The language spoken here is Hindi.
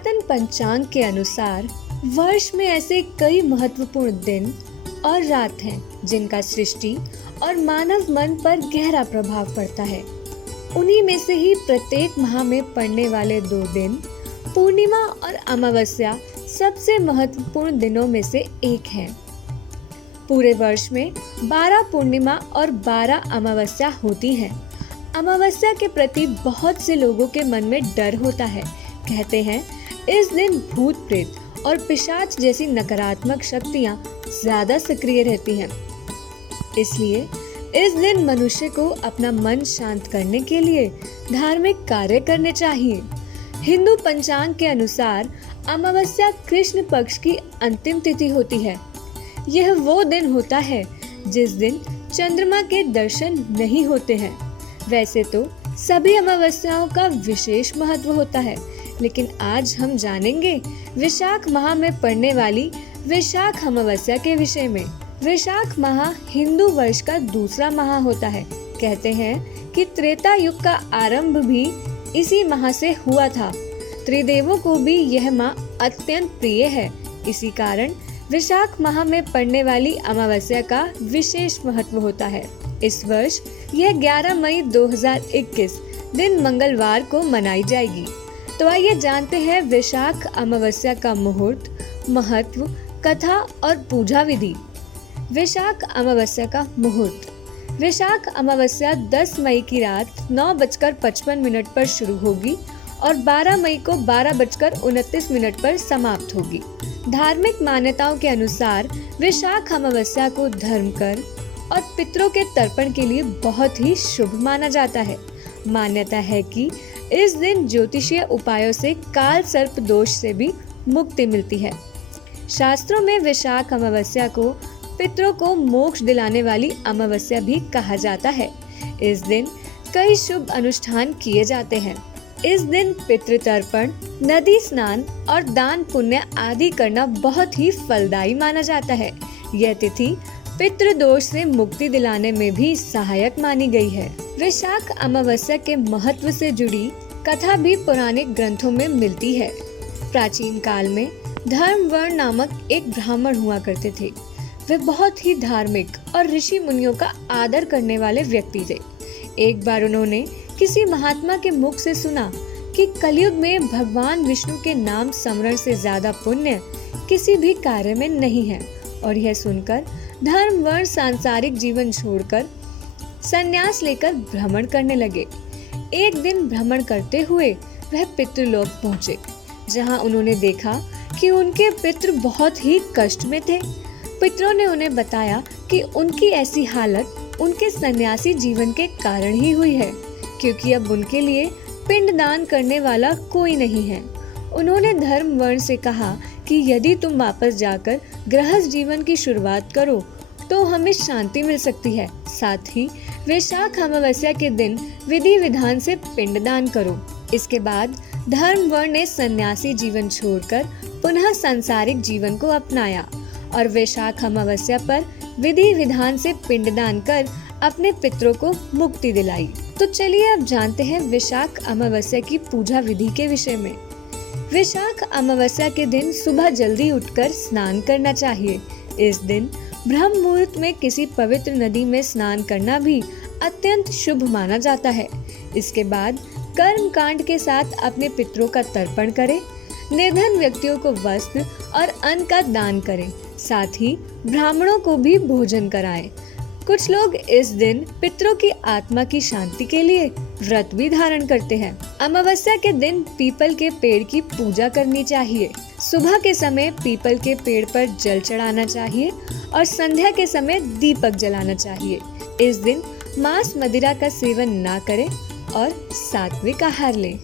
सनातन पंचांग के अनुसार वर्ष में ऐसे कई महत्वपूर्ण दिन और रात हैं जिनका सृष्टि और मानव मन पर गहरा प्रभाव पड़ता है। उन्हीं में से ही प्रत्येक माह में पड़ने वाले 2 दिन पूर्णिमा और अमावस्या सबसे महत्वपूर्ण दिनों में से एक है। पूरे वर्ष में 12 पूर्णिमा और 12 अमावस्या होती हैं। अमावस्या के प्रति बहुत से लोगों के मन में डर होता है। कहते हैं इस दिन भूत प्रेत और पिशाच जैसी नकारात्मक शक्तियां ज्यादा सक्रिय रहती हैं। इसलिए इस दिन मनुष्य को अपना मन शांत करने के लिए धार्मिक कार्य करने चाहिए। हिंदू पंचांग के अनुसार अमावस्या कृष्ण पक्ष की अंतिम तिथि होती है। यह वो दिन होता है जिस दिन चंद्रमा के दर्शन नहीं होते हैं। वैसे तो सभी अमावस्याओं का विशेष महत्व होता है, लेकिन आज हम जानेंगे वैशाख माह में पड़ने वाली वैशाख अमावस्या के विषय में। वैशाख माह हिंदू वर्ष का दूसरा माह होता है। कहते हैं कि त्रेता युग का आरंभ भी इसी माह से हुआ था। त्रिदेवों को भी यह माह अत्यंत प्रिय है। इसी कारण वैशाख माह में पड़ने वाली अमावस्या का विशेष महत्व होता है। इस वर्ष यह 11 मई 2021 दिन मंगलवार को मनाई जाएगी। तो आइए जानते हैं वैशाख अमावस्या का मुहूर्त, महत्व, कथा और पूजा विधि। वैशाख अमावस्या का मुहूर्त। वैशाख अमावस्या 10 मई की रात 9:55 पर शुरू होगी और 12 मई को 12:29 पर समाप्त होगी। धार्मिक मान्यताओं के अनुसार वैशाख अमावस्या को धर्म कर और पितरों के तर्पण के लिए बहुत ही शुभ माना जाता है। मान्यता है कि इस दिन ज्योतिषीय उपायों से काल सर्प दोष से भी मुक्ति मिलती है। शास्त्रों में वैशाख अमावस्या को पितरों को मोक्ष दिलाने वाली अमावस्या भी कहा जाता है। इस दिन कई शुभ अनुष्ठान किए जाते हैं। इस दिन पितृतर्पण, नदी स्नान और दान पुण्य आदि करना बहुत ही फलदायी माना जाता है। यह तिथि पितृदोष से मुक्ति दिलाने में भी सहायक मानी गई है। वैशाख अमावस्या के महत्व से जुड़ी कथा भी पौराणिक ग्रंथों में मिलती है। प्राचीन काल में धर्मवर्ण नामक एक ब्राह्मण हुआ करते थे। वे बहुत ही धार्मिक और ऋषि मुनियों का आदर करने वाले व्यक्ति थे। एक बार उन्होंने किसी महात्मा के मुख से सुना कि कलयुग में भगवान विष्णु के नाम स्मरण से ज्यादा पुण्य किसी भी कार्य में नहीं है, और यह सुनकर धर्म वर्ण सांसारिक जीवन छोड़कर संन्यास लेकर भ्रमण करने लगे। एक दिन भ्रमण करते हुए वह पितृलोक पहुँचे, जहाँ उन्होंने देखा कि उनके पितृ बहुत ही कष्ट में थे। पितरों ने उन्हें बताया कि उनकी ऐसी हालत उनके सन्यासी जीवन के कारण ही हुई है, क्योंकि अब उनके लिए पिंडदान करने वाला कोई नहीं है। उन्होंने धर्म वर्ण से कहा कि यदि तुम वापस जाकर गृहस्थ जीवन की शुरुआत करो तो हमें शांति मिल सकती है। साथ ही वैशाख अमावस्या के दिन विधि विधान से पिंडदान करो। इसके बाद धर्म वर्ण ने सन्यासी जीवन छोड़कर पुनः सांसारिक जीवन को अपनाया और वैशाख अमावस्या पर विधि विधान से पिंडदान कर अपने पितरों को मुक्ति दिलाई। तो चलिए अब जानते हैं वैशाख अमावस्या की पूजा विधि के विषय में। वैशाख अमावस्या के दिन सुबह जल्दी उठकर स्नान करना चाहिए। इस दिन ब्रह्म मुहूर्त में किसी पवित्र नदी में स्नान करना भी अत्यंत शुभ माना जाता है। इसके बाद कर्म कांड के साथ अपने पितरों का तर्पण करें। निर्धन व्यक्तियों को वस्त्र और अन्न का दान करें। साथ ही ब्राह्मणों को भी भोजन कराएं। कुछ लोग इस दिन पितरों की आत्मा की शांति के लिए व्रत भी धारण करते हैं। अमावस्या के दिन पीपल के पेड़ की पूजा करनी चाहिए। सुबह के समय पीपल के पेड़ पर जल चढ़ाना चाहिए और संध्या के समय दीपक जलाना चाहिए। इस दिन मांस मदिरा का सेवन ना करें और सात्विक आहार लें।